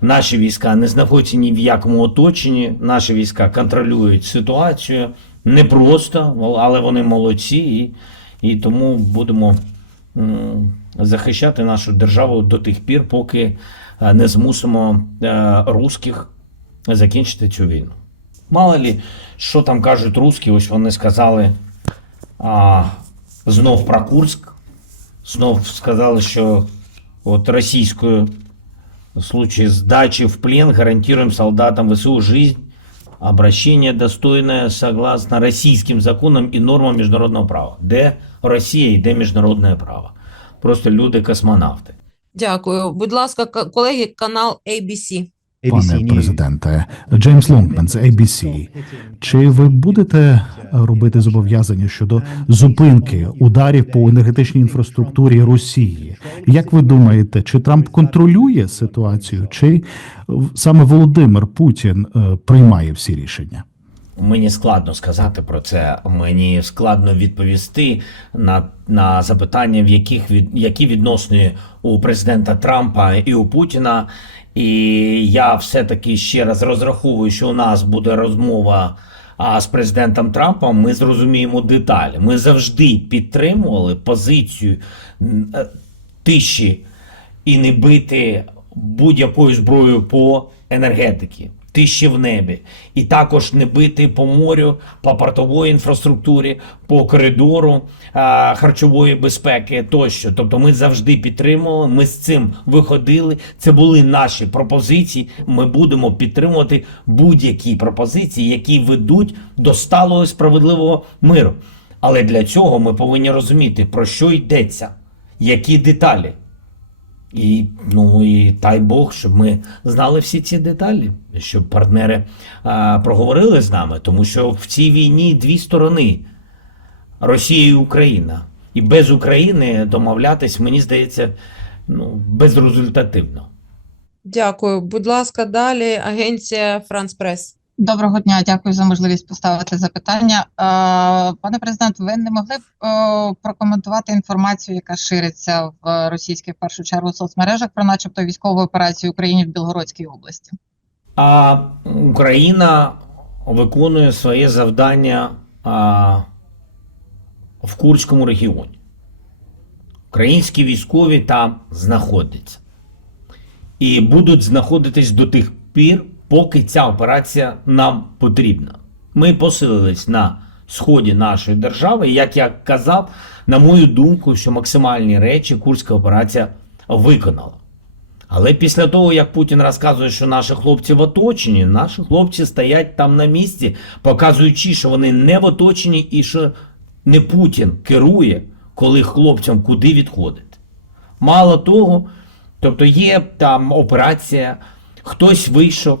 Наші війська не знаходяться ні в якому оточенні. Наші війська контролюють ситуацію непросто, але вони молодці, і, і тому будемо захищати нашу державу до тих пір, поки е, не змусимо е, русських закінчити цю війну. Мало лі, що там кажуть русські, ось вони сказали а, знов про Курськ, знов сказали, що от російською в случае сдачи в плен гарантируем солдатам ВСУ жизнь, обращение достойное согласно российским законам и нормам международного права. Де Росія і де міжнародне право? Просто люди космонавти. Дякую. Будь ласка, колеги, канал ABC. Пане президенте, Джеймс Лонгмен з ABC. Чи ви будете робити зобов'язання щодо зупинки ударів по енергетичній інфраструктурі Росії? Як ви думаєте, чи Трамп контролює ситуацію, чи саме Володимир Путін е, приймає всі рішення? Мені складно сказати про це. Мені складно відповісти на, на запитання, в яких від які відносини у президента Трампа і у Путіна. І я все-таки ще раз розраховую, що у нас буде розмова а, з президентом Трампом. Ми зрозуміємо деталі. Ми завжди підтримували позицію е, тиші і не бити будь-якою зброєю по енергетики, тиші в небі, і також не бити по морю, по портової інфраструктурі, по коридору а, харчової безпеки тощо. Тобто ми завжди підтримували, ми з цим виходили. Це були наші пропозиції. Ми будемо підтримувати будь-які пропозиції, які ведуть до сталого справедливого миру. Але для цього ми повинні розуміти, про що йдеться, які деталі. І ну і дай Бог, щоб ми знали всі ці деталі, щоб партнери а, проговорили з нами, тому що в цій війні дві сторони Росія і Україна. І без України домовлятись, мені здається, ну, безрезультативно. Дякую. Будь ласка, далі агенція Франс Прес. Доброго дня, дякую за можливість поставити запитання. Е, Пане президент, ви не могли б е, прокоментувати інформацію, яка шириться в російських в першу чергу соцмережах про, начебто, військову операцію в Україні в Білгородській області? А Україна виконує своє завдання в Курському регіоні. Українські військові там знаходяться і будуть знаходитись до тих пір, поки ця операція нам потрібна. Ми посилились на сході нашої держави. І, Як я казав, на мою думку, що максимальні речі Курська операція виконала. Але після того, як Путін розказує, що наші хлопці в оточенні, наші хлопці стоять там на місці, показуючи, що вони не в оточенні і що не Путін керує, коли хлопцям куди відходити. Мало того, тобто є там операція, хтось вийшов,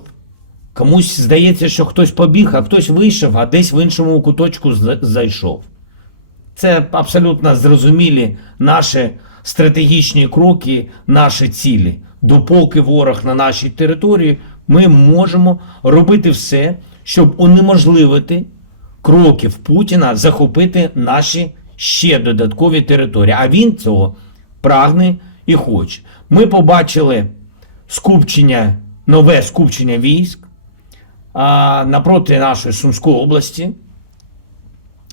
комусь здається, що хтось побіг, а хтось вийшов, а десь в іншому куточку зайшов. Це абсолютно зрозумілі наші стратегічні кроки, наші цілі. Допоки ворог на нашій території, ми можемо робити все, щоб унеможливити кроків Путіна захопити наші ще додаткові території. А він цього прагне і хоче. Ми побачили скупчення, нове скупчення військ напроти нашої Сумської області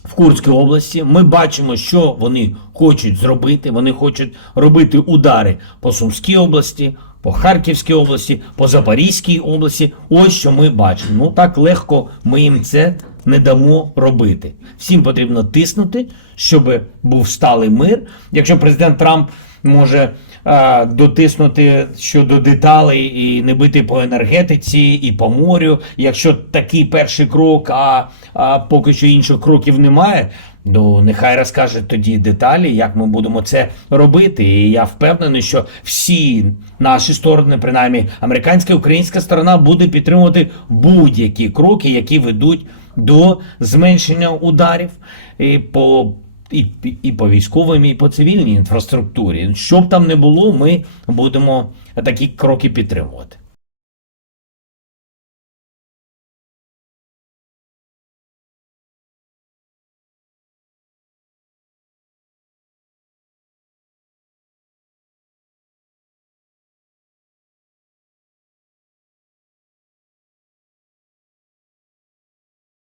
в Курській області. Ми бачимо, що вони хочуть зробити. Вони хочуть робити удари по Сумській області, по Харківській області, по Запорізькій області. Ось що ми бачимо. Ну так легко ми їм це не дамо робити. Всім потрібно тиснути, щоб був сталий мир. Якщо президент Трамп може е, дотиснути щодо деталей і не бити по енергетиці і по морю. Якщо такий перший крок, а, а поки що інших кроків немає. Ну, нехай розкаже тоді деталі, як ми будемо це робити. І я впевнений, що всі наші сторони, принаймні американська і українська сторона, буде підтримувати будь-які кроки, які ведуть до зменшення ударів і по і, і по військовим, і по цивільній інфраструктурі. Що б там не було, ми будемо такі кроки підтримувати.